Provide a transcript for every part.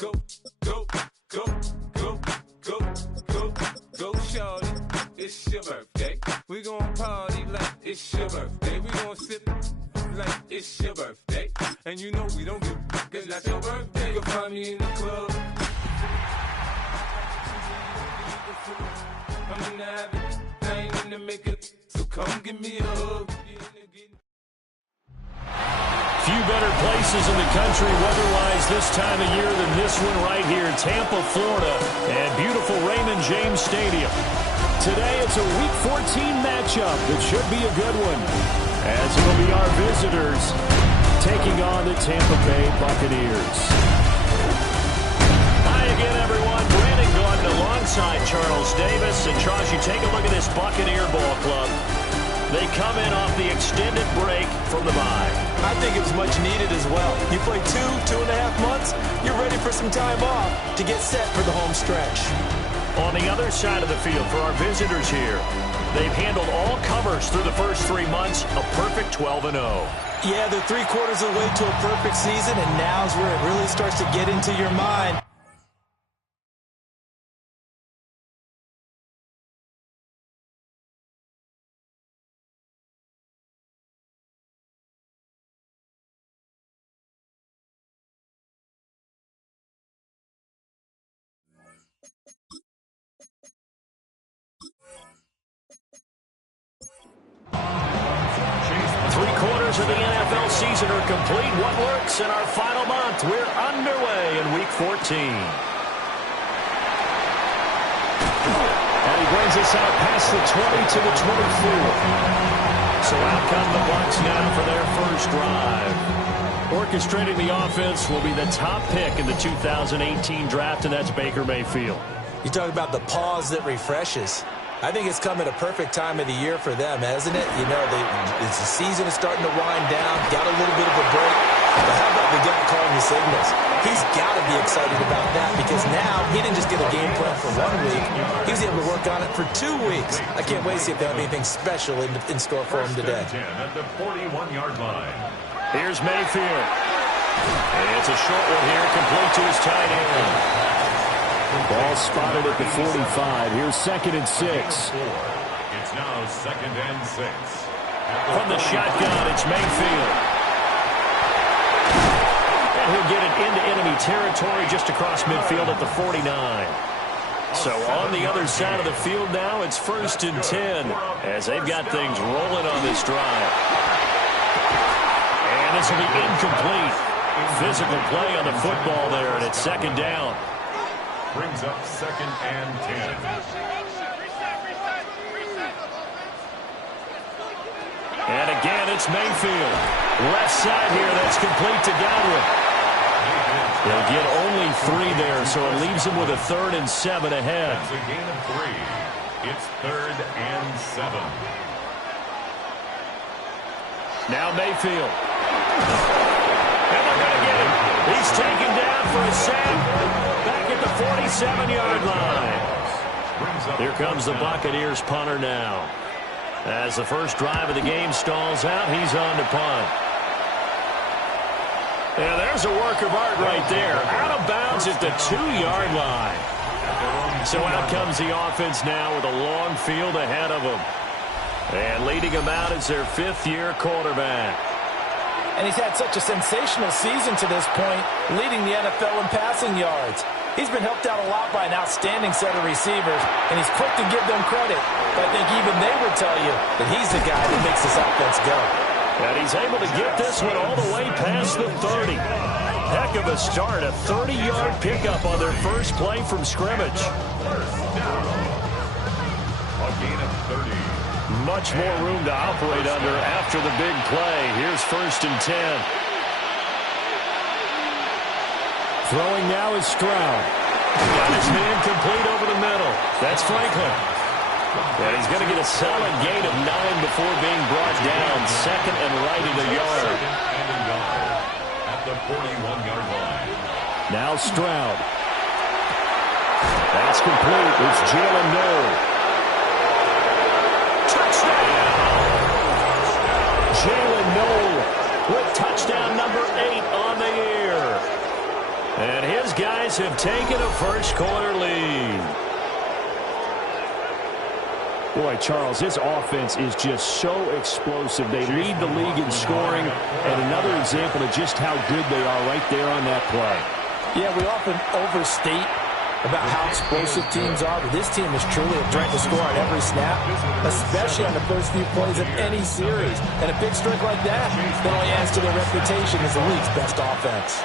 Go, go, go, go, go, go, go, shorty. It's your birthday. We gon' party like it's your birthday. We gon' sip like it's your birthday. And you know we don't give a fuck, 'cause that's your birthday. You'll find me in the club. I'm in the habit, I ain't in the makeup, so come give me a hug. Few better places in the country weather-wise this time of year than this one right here, Tampa, Florida, and beautiful Raymond James Stadium. Today it's a Week 14 matchup that should be a good one, as it'll be our visitors taking on the Tampa Bay Buccaneers. Hi again, everyone. Brandon Gaudin alongside Charles Davis. And Charles, you take a look at this Buccaneer ball club. They come in off the extended break from the bye. I think it was much needed as well. You play 2.5 months, you're ready for some time off to get set for the home stretch. On the other side of the field for our visitors here, they've handled all covers through the first 3 months, a perfect 12-0. Yeah, they're 3/4 of the way to a perfect season, and now's where it really starts to get into your mind. Of the NFL season are complete. What lurks in our final month? We're underway in Week 14. And he brings us out past the 20 to the 24. So out come the Bucs now for their first drive. Orchestrating the offense will be the top pick in the 2018 draft, and that's Baker Mayfield. You talk about the pause that refreshes. I think it's come at a perfect time of the year for them, hasn't it? You know, the season is starting to wind down, got a little bit of a break. But how about the guy calling the signals? He's got to be excited about that because now he didn't just get a game plan for 1 week. He was able to work on it for 2 weeks. I can't wait to see if they have anything special in store for him today. At the 41-yard line. Here's Mayfield. And it's a short one here, complete to his tight end. Ball spotted at the 45. Here's 2nd and 6. It's now 2nd and 6. From the shotgun, it's Mayfield. And he'll get it into enemy territory just across midfield at the 49. So on the other side of the field now, it's 1st and 10 as they've got things rolling on this drive. And this will be incomplete. Physical play on the football there, and it's 2nd down. Brings up 2nd and 10. And again, it's Mayfield. Left side here, that's complete to Godwin. They'll get only 3 there, so it leaves them with a 3rd and 7 ahead. That's a gain of 3. It's 3rd and 7. Now Mayfield. And they're going to get him. He's taken down for a sack. Back at the 47-yard line. Here comes the Buccaneers punter now. As the first drive of the game stalls out, he's on to punt. Yeah, there's a work of art right there. Out of bounds at the 2-yard line. So out comes the offense now with a long field ahead of them. And leading them out is their 5th-year quarterback. And he's had such a sensational season to this point, leading the NFL in passing yards. He's been helped out a lot by an outstanding set of receivers, and he's quick to give them credit. But I think even they would tell you that he's the guy that makes this offense go. And he's able to get this one all the way past the 30. Heck of a start, a 30-yard pickup on their first play from scrimmage. A gain of 30. Much more room to operate under after the big play. Here's 1st and 10. Throwing now is Stroud. Got his man complete over the middle. That's Franklin. And he's going to get a solid gain of 9 before being brought down. 2nd and right at a yard. At the 41-yard line. Now Stroud. That's complete. It's Jalen Noel. Touchdown! Jalen Noel with touchdown number 8 on the year. And his guys have taken a first-quarter lead. Boy, Charles, this offense is just so explosive. They lead the league in scoring, and another example of just how good they are right there on that play. Yeah, we often overstate about how explosive teams are, but this team is truly a threat to score on every snap, especially on the first few plays of any series. And a big streak like that only adds to their reputation as the league's best offense.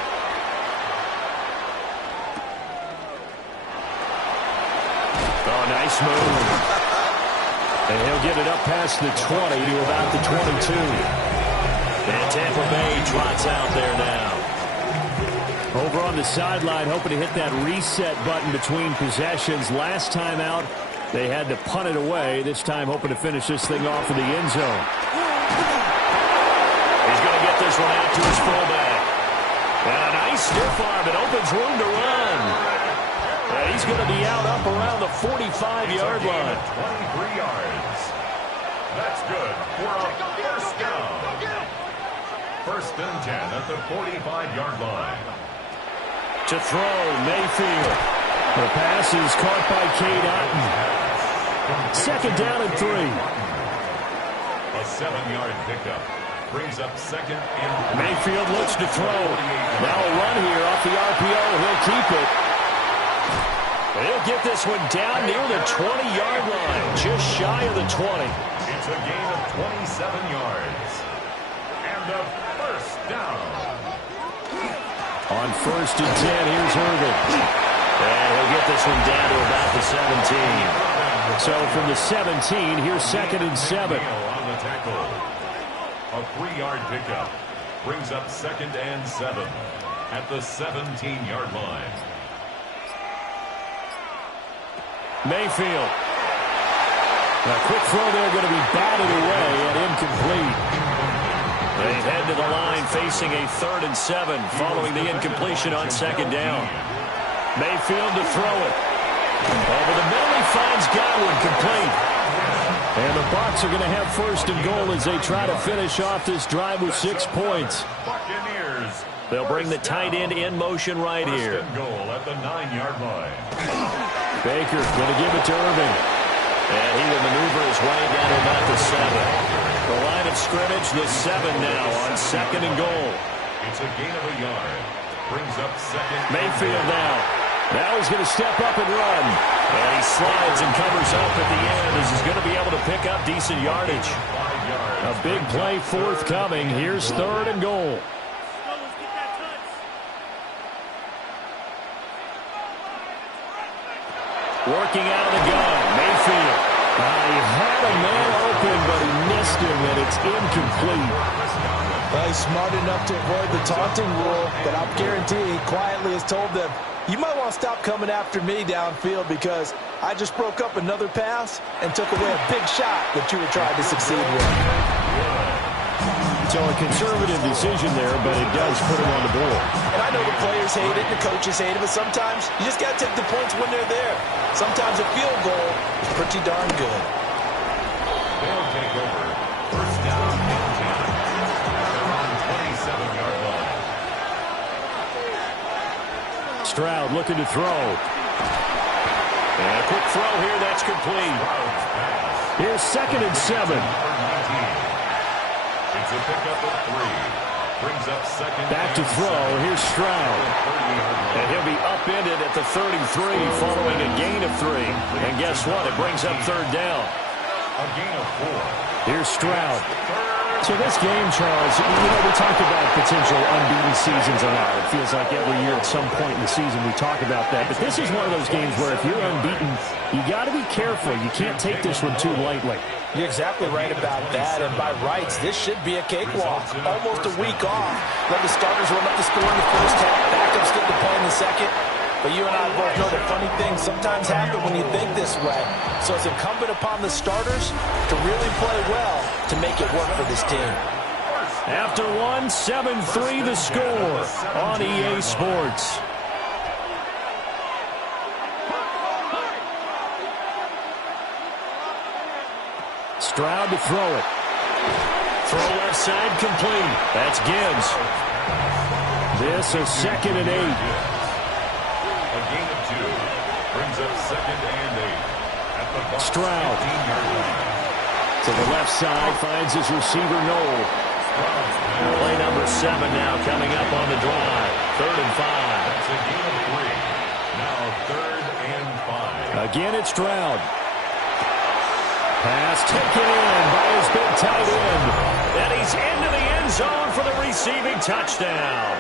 Oh, nice move. And he'll get it up past the 20 to about the 22. And Tampa Bay trots out there now. Over on the sideline, hoping to hit that reset button between possessions. Last time out, they had to punt it away. This time, hoping to finish this thing off in the end zone. He's going to get this one out to his fullback. And a nice stiff arm. It opens room to run. And he's going to be out up around the 45-yard line. 23 yards. That's good for a first down. First and 10 at the 45-yard line. To throw, Mayfield. The pass is caught by Cade Otton. Second down and 3. A 7-yard pickup brings up second and 3. Mayfield looks to throw. Now a run here off the RPO. He'll keep it. He'll get this one down near the 20-yard line, just shy of the 20. It's a gain of 27 yards. And a first down. On first and 10, here's Irvin. And he'll get this one down to about the 17. So from the 17, here's second and 7. On the tackle. A 3-yard pickup brings up second and 7 at the 17-yard line. Mayfield. A quick throw there going to be batted away and incomplete. They head to the line facing a 3rd and 7 following the incompletion on second down. Mayfield to throw it. Over the middle, he finds Godwin, complete. And the Bucs are going to have first and goal as they try to finish off this drive with 6 points. Buccaneers. They'll bring the tight end in motion right here. First and goal at the 9-yard line. Baker going to give it to Irvin. And he will maneuver his way down to about the 7. The line of scrimmage, the 7 now on second and goal. It's a gain of a yard. Brings up second. Mayfield now. Now he's going to step up and run. And he slides and covers up at the end as he's going to be able to pick up decent yardage. A big play forthcoming. Here's 3rd and goal. Working out of the gun, Mayfield. He had a man open, but he missed him, and it's incomplete. Well, he's smart enough to avoid the taunting rule, but I'll guarantee he quietly has told them, you might want to stop coming after me downfield because I just broke up another pass and took away a big shot that you were trying to succeed with. So a conservative decision there, but it does put him on the board. And I know the players hate it, the coaches hate it, but sometimes you just got to take the points when they're there. Sometimes a field goal is pretty darn good. They'll take over. First down and 10. They're on 27-yard line. Stroud looking to throw. And a quick throw here, that's complete. Here's second and 7. It's a pickup of 3. Brings up second. Back to throw. Here's Stroud. And he'll be upended at the 33 following a gain of 3. And guess what? It brings up 3rd down. A gain of 4. Here's Stroud. So this game, Charles, we talked about potential unbeaten seasons or not. It feels like every year at some point in the season we talk about that. But this is one of those games where if you're unbeaten, you got to be careful. You can't take this one too lightly. You're exactly right about that, and by rights, this should be a cakewalk. Almost a week off. Let the starters run up the score in the first half, backups get to play in the second. But you and I both know that funny things sometimes happen when you think this way. So it's incumbent upon the starters to really play well to make it work for this team. After one, 7-3 the score on EA Sports. Stroud to throw it. Throw left side complete. That's Gibbs. This a 2nd and 8. A gain of 2. Brings up 2nd and 8. At the Bucs' Stroud 15-yard line. to the left side, finds his receiver Noel. Play number 7 now coming up on the drive. 3rd and 5. That's a gain of 3. Now 3rd and 5. Again, it's Stroud. Pass taken in by his big tight end. And he's into the end zone for the receiving touchdown.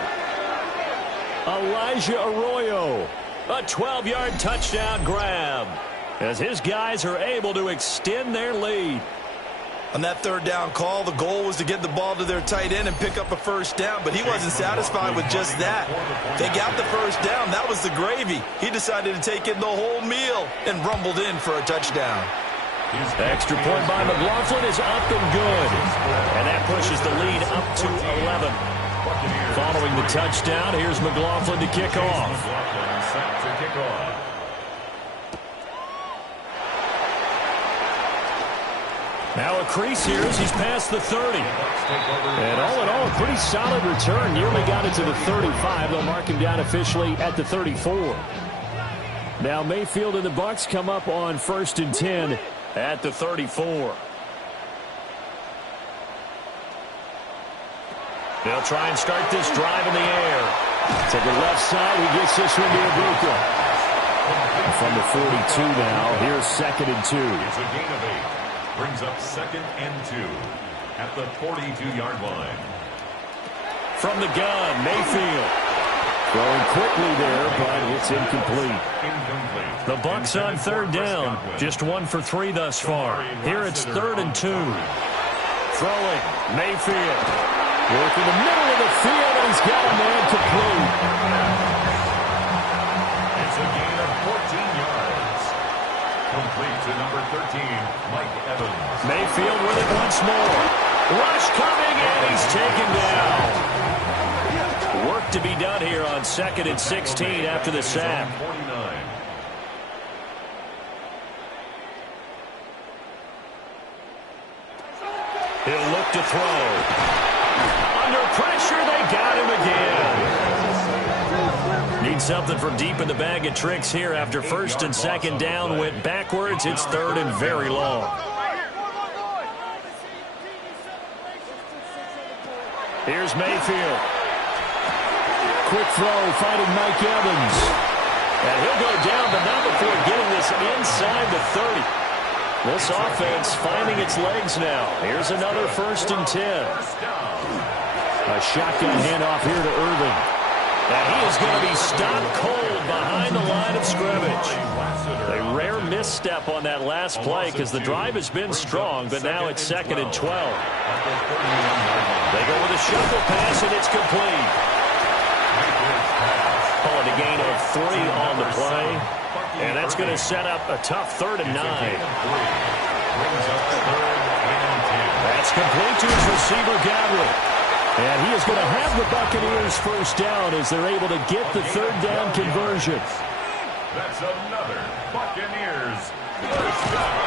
Elijah Arroyo. A 12-yard touchdown grab as his guys are able to extend their lead. On that 3rd down call, the goal was to get the ball to their tight end and pick up a 1st down, but he wasn't satisfied with just that. They got the 1st down. That was the gravy. He decided to take in the whole meal and rumbled in for a touchdown. Extra point by McLaughlin is up and good. And that pushes the lead up to 11. Following the touchdown, here's McLaughlin to kick off. McLaughlin set to kick off. Now a crease here as he's past the 30. And all in all, a pretty solid return. Nearly got it to the 35. They'll mark him down officially at the 34. Now Mayfield and the Bucs come up on 1st and 10 at the 34. They'll try and start this drive in the air. To the left side, he gets this one to Ibuka. From the 42 now, here's 2nd and 2. It's a gain of 8. Brings up 2nd and 2 at the 42-yard line. From the gun, Mayfield. Throwing quickly there, but it's incomplete. The Bucs on 3rd down. Just 1 for 3 thus far. Here it's 3rd and 2. Throwing, Mayfield. Working the middle of the field, and he's got a man complete. It's a gain of 14 yards. Complete to number 13, Mike Evans. Mayfield with it once more. Rush coming, and he's taken down. Work to be done here on 2nd and 16 after the sack. 49. He'll look to throw. Under pressure, they got him again. Need something from deep in the bag of tricks here after 1st and 2nd down. Went backwards. It's 3rd and very long. Here's Mayfield. Quick throw, finding Mike Evans. And he'll go down, but not before getting this inside the 30. This offense finding its legs now. Here's another 1st and 10. A shotgun handoff here to Irving. And he is going to be stopped cold behind the line of scrimmage. A rare misstep on that last play because the drive has been strong, but now it's 2nd and 12. They go with a shuffle pass, and it's complete. Call it a gain of 3 on the play. And that's going to set up a tough 3rd and 9. That's complete to his receiver, Gabriel. And he is going to have the Buccaneers 1st down as they're able to get the 3rd down conversion. That's another Buccaneers 1st down.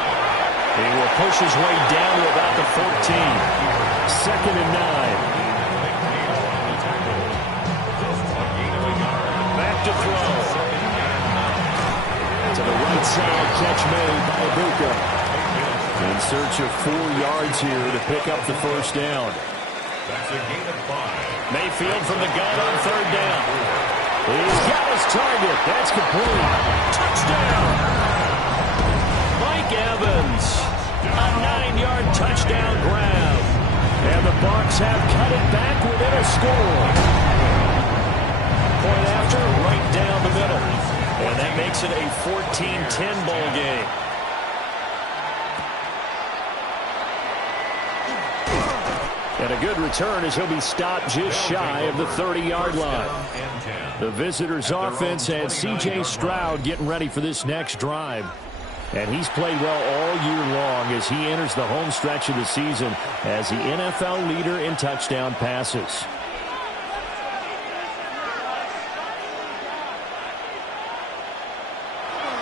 He will push his way down to about the 14. 2nd and 9. Back to throw. To the right side, catch made by Ibuka. In search of 4 yards here to pick up the 1st down. That's a gain of 5. Mayfield from the gun on 3rd down. He's got his target. That's complete. Touchdown. Mike Evans. A 9-yard touchdown grab. And the Bucs have cut it back within a score. Point after, right down the middle. And that makes it a 14-10 ball game. And a good return as he'll be stopped just shy of the 30-yard line. The visitors' offense and C.J. Stroud getting ready for this next drive. And he's played well all year long as he enters the home stretch of the season as the NFL leader in touchdown passes.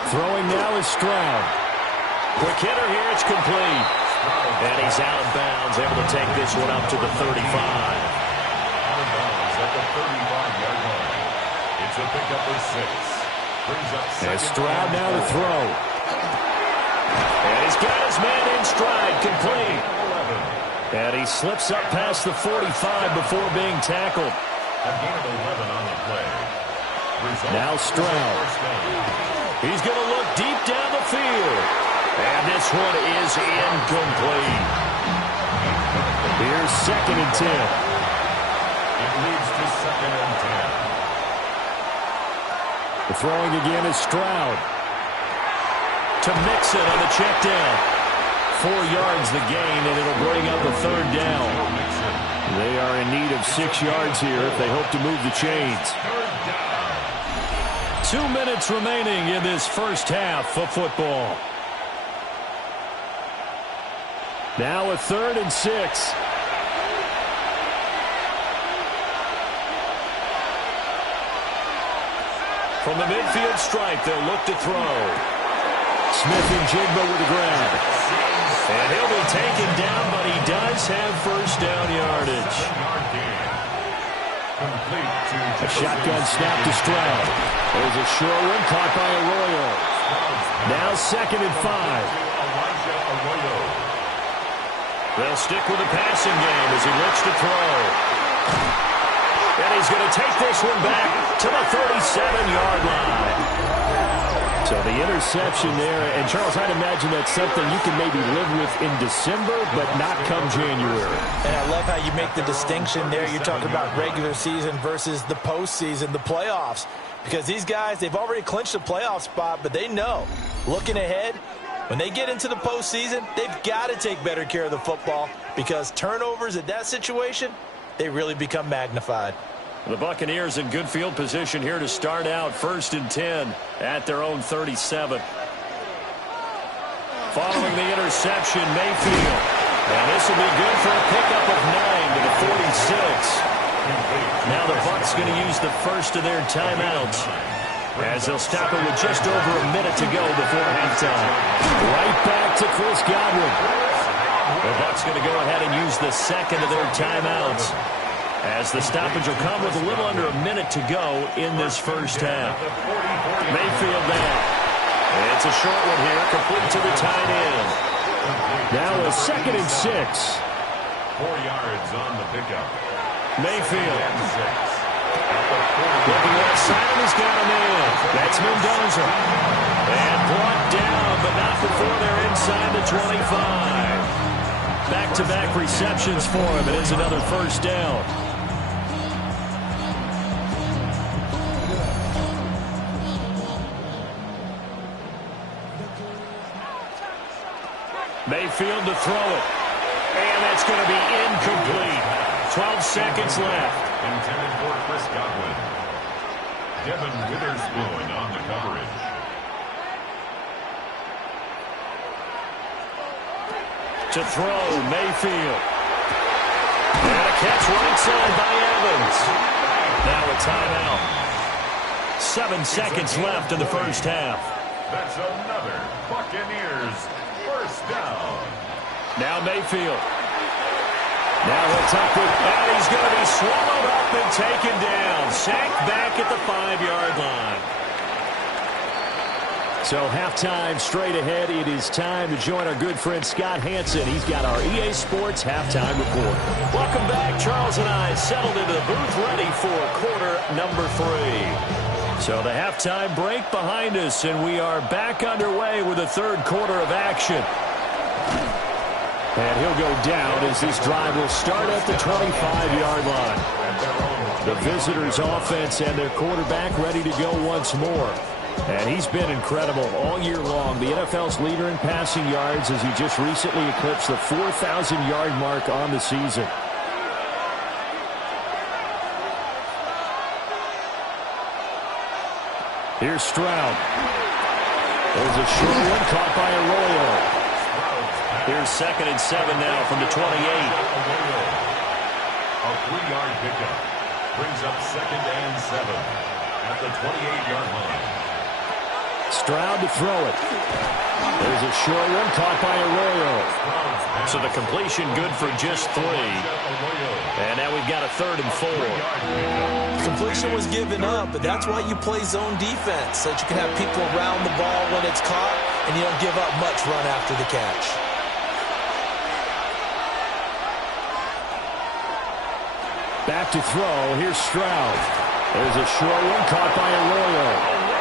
Throwing now is Stroud. Quick hitter here, it's complete. And he's out of bounds, able to take this one up to the 35. Out of bounds at the 35-yard line. It's a pickup of 6. And Stroud now to throw. And he's got his man in stride, complete. And he slips up past the 45 before being tackled. A gain of 11 on the play. Now Stroud. He's going to look deep down the field. And this one is incomplete. Here's 2nd and 10. It leads to 2nd and 10. The throwing again is Stroud. To Mixon on the check down. 4 yards the gain, and it'll bring up a 3rd down. They are in need of 6 yards here if they hope to move the chains. 2 minutes remaining in this first half of football. Now a 3rd and 6. From the midfield stripe, they'll look to throw. Smith and Jigba with the grab. And he'll be taken down, but he does have first down yardage. A shotgun snap to Stroud. There's a short one caught by Arroyo. Now 2nd and 5. They'll stick with the passing game as he looks to throw. And he's going to take this one back to the 37-yard line. So the interception there, and Charles, I'd imagine that's something you can maybe live with in December, but not come January. And I love how you make the distinction there. You're talking about regular season versus the postseason, the playoffs. Because these guys, they've already clinched a playoff spot, but they know, looking ahead, when they get into the postseason, they've got to take better care of the football because turnovers at that situation, they really become magnified. The Buccaneers in good field position here to start out 1st and 10 at their own 37. Following the interception, Mayfield. And this will be good for a pickup of 9 to the 46. Now the Bucs going to use the first of their timeouts as they'll stop it with just over a minute to go before halftime. Right back to Chris Godwin. The Bucs going to go ahead and use the second of their timeouts as the stoppage will come with a little under a minute to go in this first half. Mayfield now. It's a short one here, complete to the tight end. Now a 2nd and 6. 4 yards on the pickup. Mayfield. Looking left side, and he's got him in. That's Mendoza. And brought down, but not before they're inside the 25. Back-to-back receptions for him. It is another first down. Mayfield to throw it. And that's going to be incomplete. 12 seconds left. Intended for Chris Godwin. Devin Witherspoon on the coverage. To throw, Mayfield. And a catch right side by Evans. Now a timeout. 7 seconds left in the first half. That's another Buccaneers first down. Now Mayfield. Now he'll tuck it, and he's going to be swallowed up and taken down. Sacked back at the 5-yard line. So halftime straight ahead. It is time to join our good friend Scott Hanson. He's got our EA Sports halftime report. Welcome back. Charles and I settled into the booth ready for quarter number 3. So the halftime break behind us, and we are back underway with the third quarter of action. And he'll go down as this drive will start at the 25-yard line. The visitors' offense and their quarterback ready to go once more. And he's been incredible all year long. The NFL's leader in passing yards as he just recently eclipsed the 4,000-yard mark on the season. Here's Stroud. There's a short one caught by Arroyo. Here's 2nd and 7 now from the 28. A 3-yard pickup brings up 2nd and 7 at the 28-yard line. Stroud to throw it. There's a short one caught by Arroyo. So the completion good for just 3. And now we've got a 3rd and 4. Completion was given up, but that's why you play zone defense, so that you can have people around the ball when it's caught, and you don't give up much run after the catch. Back to throw. Here's Stroud. There's a short one caught by Arroyo.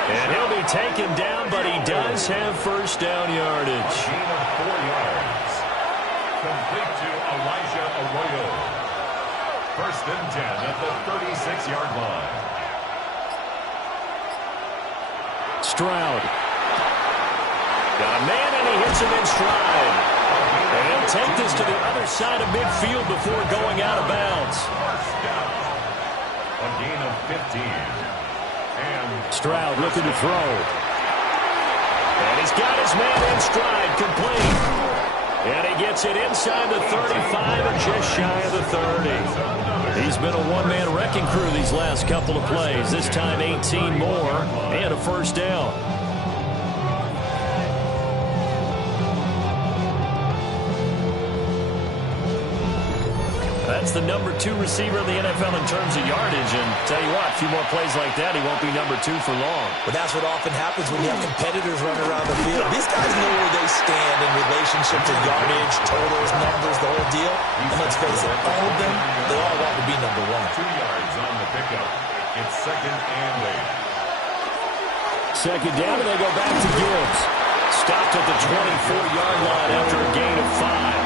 And he'll be taken down, but he does have first down yardage. Gain of 4 yards. Complete to Elijah Arroyo. First and 10 at the 36-yard line. Stroud. Got a man, and he hits him in stride. And he'll take this to the other side of midfield before going out of bounds. First down. A gain of 15. And Stroud looking to throw. And he's got his man in stride, complete. And he gets it inside the 35 and just shy of the 30. He's been a one-man wrecking crew these last couple of plays. This time 18 more and a first down. That's the number 2 receiver in the NFL in terms of yardage. And tell you what, a few more plays like that, he won't be number 2 for long. But that's what often happens when you have competitors running around the field. These guys know where they stand in relationship to yardage, totals, numbers, the whole deal. And let's face it, all of them, they all want to be number 1. 2 yards on the pickup. It's 2nd and 8. Second down, and they go back to Gibbs. Stopped at the 24-yard line after a gain of 5.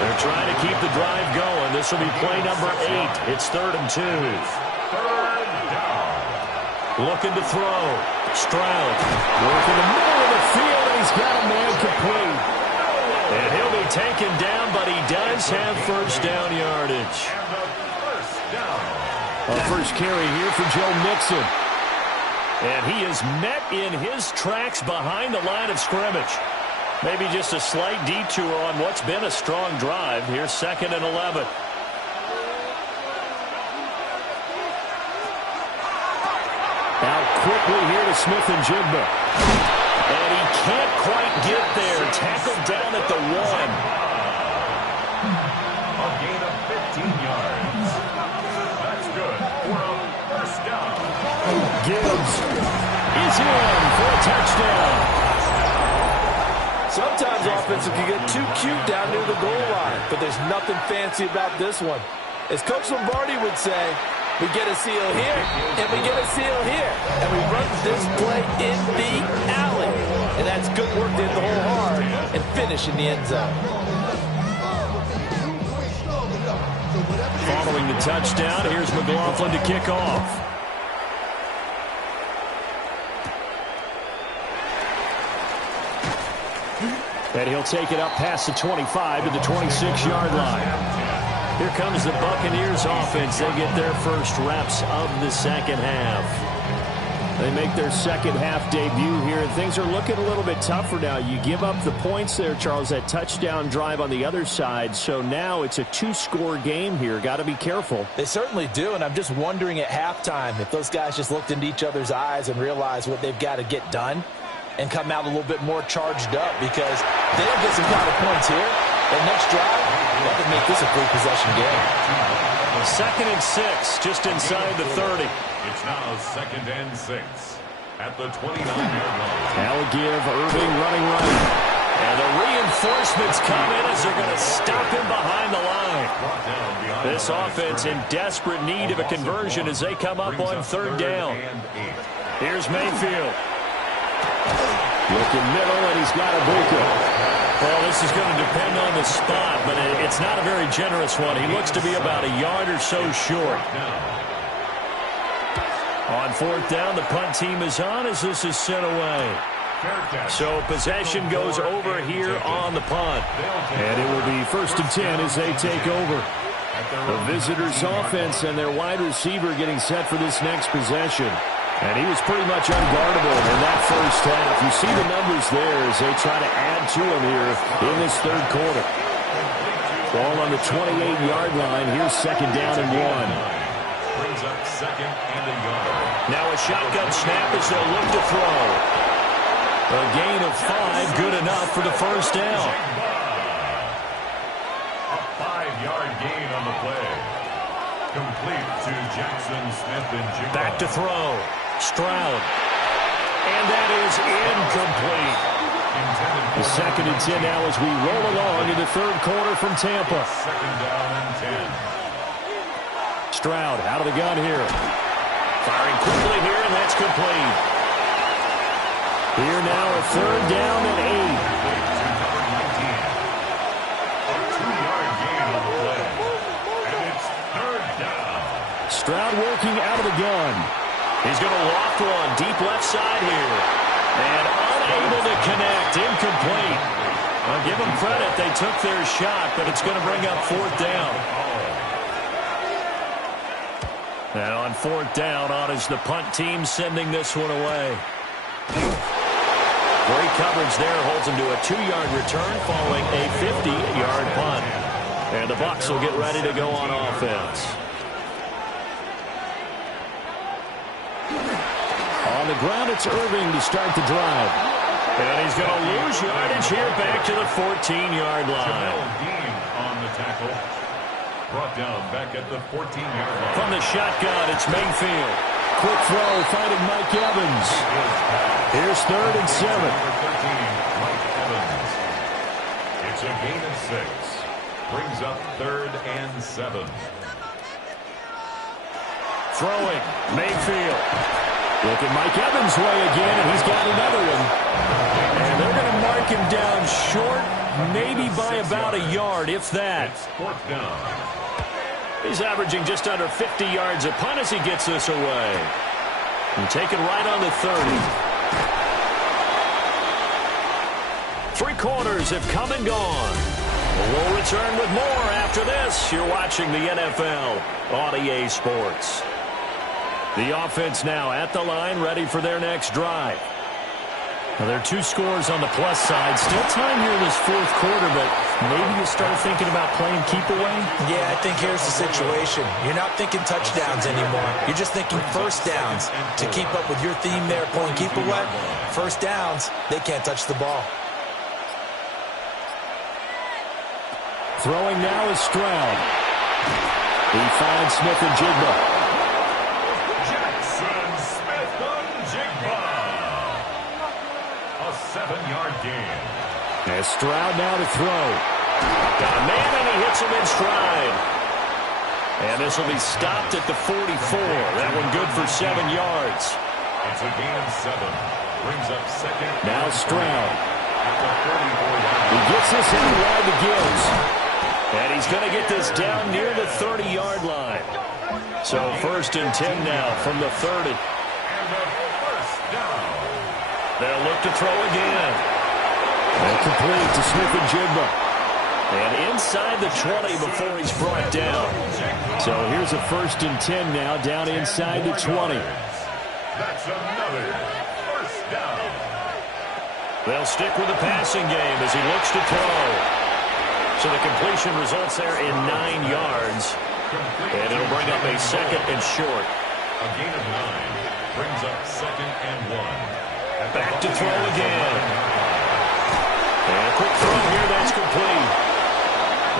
They're trying to keep the drive going. This will be play number 8. It's 3rd and 2. 3rd down. Looking to throw. Stroud. Working the middle of the field, and he's got a man complete. And he'll be taken down, but he does have first down yardage. And the first down. A first carry here for Joe Mixon. And he is met in his tracks behind the line of scrimmage. Maybe just a slight detour on what's been a strong drive. Here's 2nd and 11. Out quickly here to Smith-Njigba. And he can't quite get there. Tackled down at the 1. A gain of 15 yards. That's good for a first down. Gibbs is in for a touchdown. Sometimes offensive can get too cute down near the goal line, but there's nothing fancy about this one. As Coach Lombardi would say, we get a seal here, and we get a seal here, and we run this play in the alley. And that's good work to hit the hole hard and finish in the end zone. Following the touchdown, here's McLaughlin to kick off. And he'll take it up past the 25 to the 26-yard line. Here comes the Buccaneers offense. They get their first reps of the second half. They make their second half debut here, and things are looking a little bit tougher now. You give up the points there, Charles, that touchdown drive on the other side. So now it's a 2-score game here. Got to be careful. They certainly do, and I'm just wondering at halftime if those guys just looked into each other's eyes and realized what they've got to get done and come out a little bit more charged up, because they don't get some kind of points here. That next drive, that could make this a 3-possession game. 2nd and 6, just inside the 30. It's now 2nd and 6 at the 29-yard line. That'll give Irving running right. And the reinforcements come in as they're going to stop him behind the line. This offense in desperate need of a conversion as they come up on 3rd down. Here's Mayfield. Looking middle, and he's got Ibuka. Well, this is going to depend on the spot, but it's not a very generous one. He looks to be about a yard or so short. On 4th down, the punt team is on as this is sent away. So possession goes over here on the punt. And it will be 1st and 10 as they take over. The visitors' offense and their wide receiver getting set for this next possession. And he was pretty much unguardable in that first half. You see the numbers there as they try to add to him here in this 3rd quarter. Ball on the 28-yard line. Here's 2nd down and 1. Brings up second and a yard. Now a shotgun snap as they'll look to throw. A gain of 5, good enough for the first down. A 5-yard gain on the play. Complete to Jackson Smith-Njigba. Back to throw. Stroud. And that is incomplete. The 2nd and 10 now as we roll along in the third quarter from Tampa. Second down and 10. Stroud out of the gun here. Firing quickly here, and that's complete. Here now a third down and 8. To number 19. A 2-yard gain on the play. And it's third down. Stroud working out of the gun. He's going to loft one deep left side here. And unable to connect. Incomplete. I'll give them credit. They took their shot, but it's going to bring up 4th down. And on 4th down, on is the punt team sending this one away. Great coverage there. Holds him to a 2-yard return following a 50-yard punt. And the Bucs will get ready to go on offense. On the ground, it's Irving to start the drive. And he's going to lose yardage here back to the 14-yard line. Jamel Dean on the tackle. Brought down back at the 14-yard line. From the shotgun, it's Mayfield. Quick throw, finding Mike Evans. Here's 3rd and 7. Number 13, Mike Evans. It's a gain of 6. Brings up 3rd and 7. Throwing, Mayfield. Looking Mike Evans' way again, and he's got another one. And they're going to mark him down short, maybe by about a yard, if that. It's 4th down. He's averaging just under 50 yards a punt as he gets this away. And take it right on the 30. 3 quarters have come and gone. We'll return with more after this. You're watching the NFL on EA Sports. The offense now at the line, ready for their next drive. Now, there are 2 scores on the plus side. Still time here in this 4th quarter, but maybe you start thinking about playing keep away? Yeah, I think here's the situation. You're not thinking touchdowns anymore. You're just thinking first downs. To keep up with your theme there, playing keep away, first downs, they can't touch the ball. Throwing now is Stroud. He finds Smith-Njigba. Jackson Smith-Njigba. A 7-yard gain. And Stroud now to throw. Got a man, and he hits him in stride. And this will be stopped at the 44. That one good for 7 yards. It's a gain of 7. Brings up 2nd. Now Stroud. At the 44-yard. He gets this inside to Gibbs. And he's going to get this down near the 30-yard line. So 1st and 10 now from the 30. And the first down. They'll look to throw again. And complete to Smith-Njigba. And inside the 20 before he's brought down. So here's a 1st and 10 now, down inside the 20. That's another first down. They'll stick with the passing game as he looks to throw. So the completion results there in 9 yards. And it'll bring up a 2nd and short. A gain of 9 brings up 2nd and 1. Back to throw again. And a quick throw here, that's complete.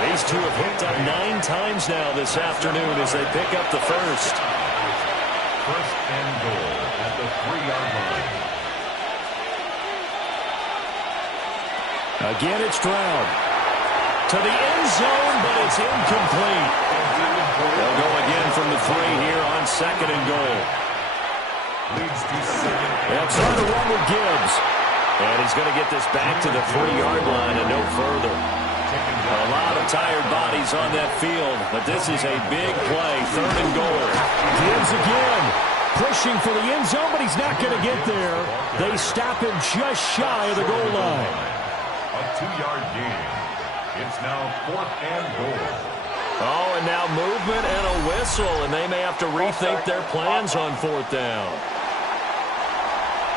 These two have hooked up 9 times now this afternoon as they pick up the first. First and goal at the 3-yard line. Again, it's Stroud. To the end zone, but it's incomplete. They'll go again from the 3 here on 2nd and goal. Leads to 2nd. They'll try to run with Gibbs. And he's going to get this back to the 3-yard line and no further. A lot of tired bodies on that field, but this is a big play, 3rd and goal. Gibbs again, pushing for the end zone, but he's not going to get there. They stop him just shy of the goal line. A 2-yard gain. It's now 4th and goal. Oh, and now movement and a whistle, and they may have to rethink their plans on 4th down.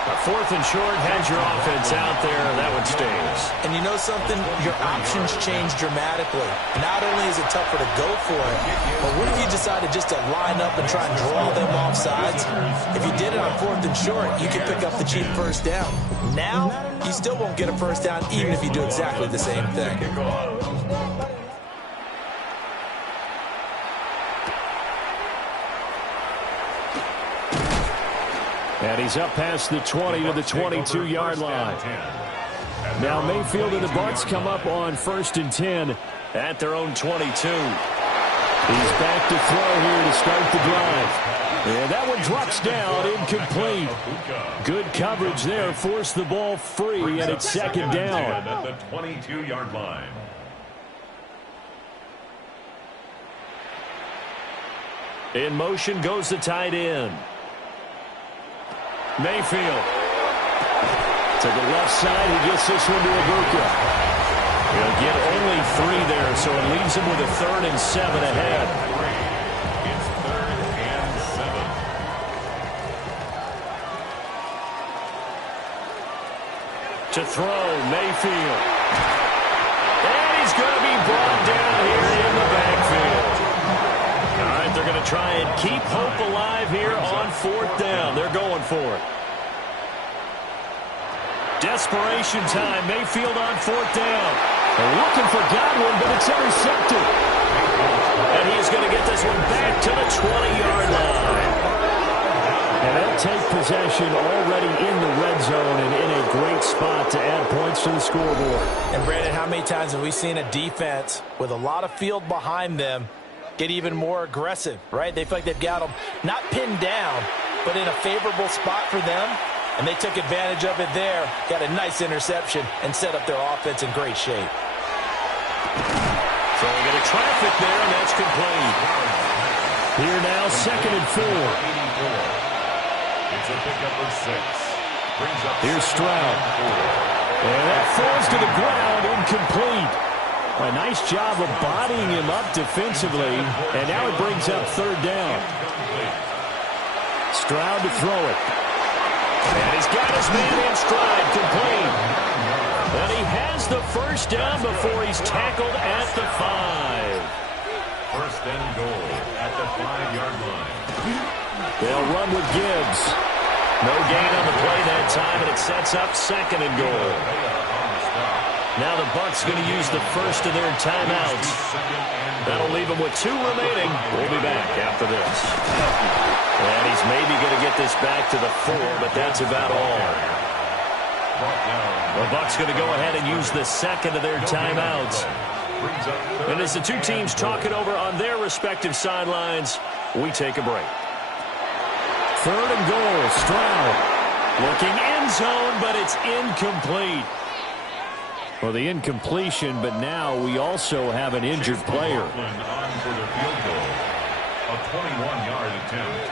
4th and short, has your offense out there. That one stays. And you know something? Your options change dramatically. Not only is it tougher to go for it, but what if you decided just to line up and try and draw them off sides? If you did it on 4th and short, you could pick up the cheap first down. Now, you still won't get a first down even if you do exactly the same thing. And he's up past the 20 to the 22-yard line. Now Mayfield and the Bucs come up on 1st and 10 at their own 22. He's back to throw here to start the drive. And that one drops down, incomplete. Good coverage there, forced the ball free, and it's 2nd down. At the 22-yard line. In motion goes the tight end. Mayfield. To the left side, he gets this one to Ibuka. He'll get only 3 there, so it leaves him with a 3rd and 7 ahead. It's 3rd and 7. To throw, Mayfield. And he's going to be brought down here in the backfield. All right, they're going to try and keep hope alive here on 4th down. They're going for it. Desperation time. Mayfield on 4th down. They're looking for Godwin, but it's intercepted. And he's going to get this one back to the 20-yard line. And they'll take possession already in the red zone and in a great spot to add points to the scoreboard. And Brandon, how many times have we seen a defense with a lot of field behind them get even more aggressive, right? They feel like they've got them not pinned down, but in a favorable spot for them. And they took advantage of it there, got a nice interception, and set up their offense in great shape. So we get a traffic there, and that's complete. Here now, 2nd and 4. It's a pickup of 6. Brings up Here's Stroud. And that falls to the ground, incomplete. A nice job of bodying him up defensively, and now it brings up 3rd down. Stroud to throw it. And he's got his man in stride, complete. And he has the first down before he's tackled at the 5. 1st and goal at the 5-yard line. They'll run with Gibbs. No gain on the play that time, and it sets up 2nd and goal. Now the Bucs going to use the first of their timeouts. That'll leave them with 2 remaining. We'll be back after this. And he's maybe going to get this back to the 4, but that's about all. The Bucs going to go ahead and use the second of their timeouts. And as the two teams talk it over on their respective sidelines, we take a break. 3rd and goal, Stroud. Looking end zone, but it's incomplete. Well, the incompletion, but now we also have an injured player. On for the field goal. A 21-yard attempt.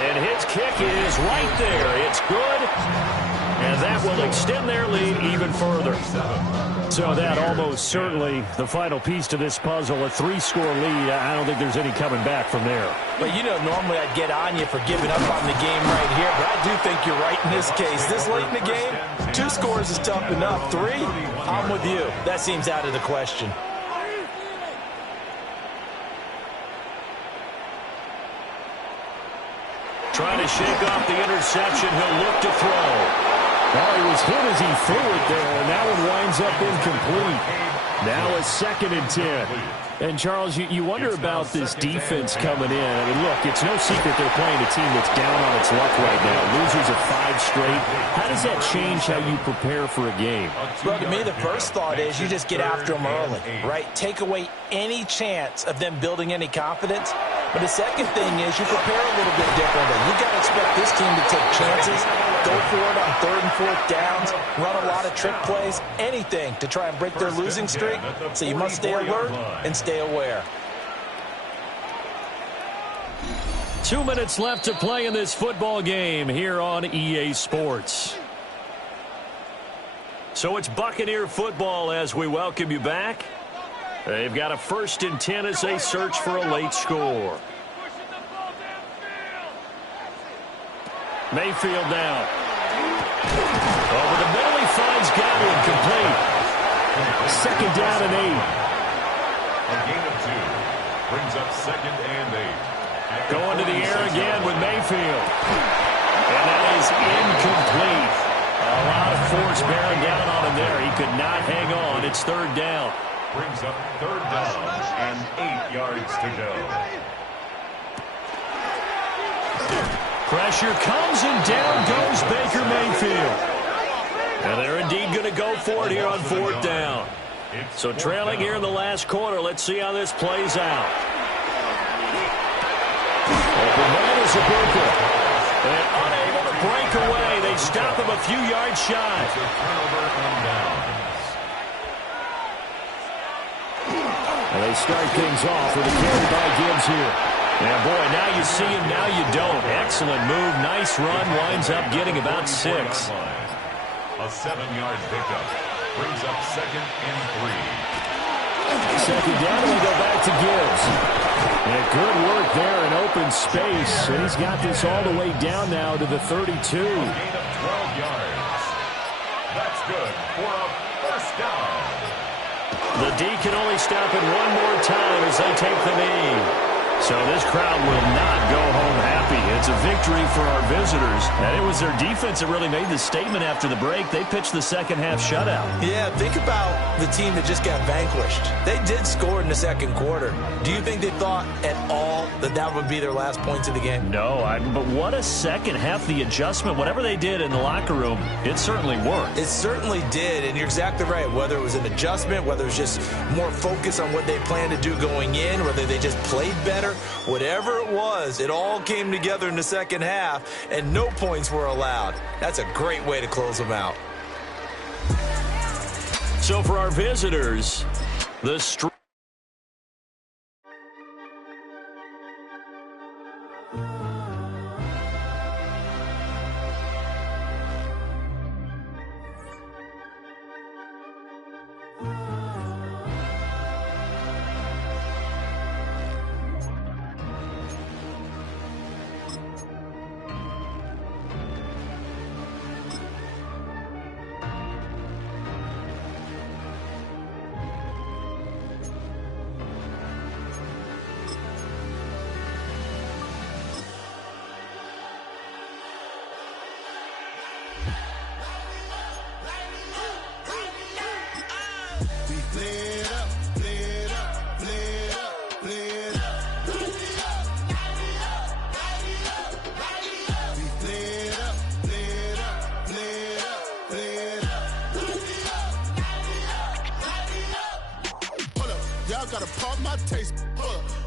And his kick is right there. It's good. And that will extend their lead even further. So that almost certainly the final piece to this puzzle, a 3-score lead. I don't think there's any coming back from there. But, you know, normally I'd get on you for giving up on the game right here, but I do think you're right in this case. This late in the game, 2 scores is tough enough. 3, I'm with you. That seems out of the question. Trying to shake off the interception. He'll look to throw. Well, he was hit as he threw it there, and that one winds up incomplete. Now it's 2nd and 10. And, Charles, you wonder about this defense coming in. I mean, look, it's no secret they're playing a team that's down on its luck right now. Losers of 5 straight. How does that change how you prepare for a game? Well, to me, the first thought is you just get after them early, right? Take away any chance of them building any confidence. But the second thing is you prepare a little bit differently. You got to expect this team to take chances, go for it on 3rd and 4th downs, run a lot of trick plays, anything to try and break their losing streak. So you must stay alert and stay aware. 2 minutes left to play in this football game here on EA Sports. So it's Buccaneer football as we welcome you back. They've got a 1st and 10 as they search for a late score. Mayfield now. Over the middle, he finds Godwin, complete. Second down and 8. A gain of 2 brings up second and 8. Going to the air again with Mayfield. And that is incomplete. A lot of force bearing down on him there. He could not hang on. It's third down. Brings up third down and 8 yards to go. Pressure comes and down goes Baker Mayfield. And they're indeed going to go for it here on fourth down. So trailing here in the last quarter. Let's see how this plays out. Open man is Ibuka. And unable to break away. They stop him a few yards shy. And they start things off with a carry by Gibbs here. Yeah, boy, now you see him, now you don't. Excellent move, nice run, winds up getting about 6. A 7-yard pickup brings up second and 3. Second down, and we go back to Gibbs. And good work there in open space. And he's got this all the way down now to the 32. A gain of 12 yards. That's good for a first down. The D can only stop it one more time as they take the knee. So this crowd will not go home happy. It's a victory for our visitors. And it was their defense that really made the statement after the break. They pitched the second half shutout. Yeah, think about the team that just got vanquished. They did score in the second quarter. Do you think they thought at all that that would be their last points of the game? No, but what a second half. The adjustment, whatever they did in the locker room, it certainly worked. It certainly did, and you're exactly right. Whether it was an adjustment, whether it was just more focus on what they planned to do going in, whether they just played better, whatever it was, it all came together in the second half, and no points were allowed. That's a great way to close them out. So for our visitors, the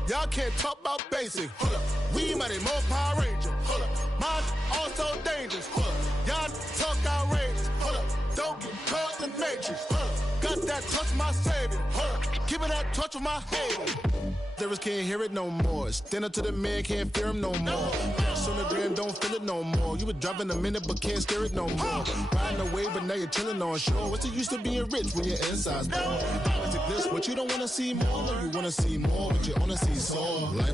Y'all can't talk about basic. We might more Power Ranger. Mine also dangerous. Y'all talk outrageous. Don't get caught in the matrix. Got that touch my savior. Give me that touch with my hater. Lyrics can't hear it no more. Stand up to the man, can't fear him no more. On the gram, don't feel it no more. You were driving a minute, but can't steer it no more. Riding away, but now you're chilling on shore. What's it used to being rich when your inside's poor? Is it this? What you don't want to see more? No, you want to see more, but you only see soul. Life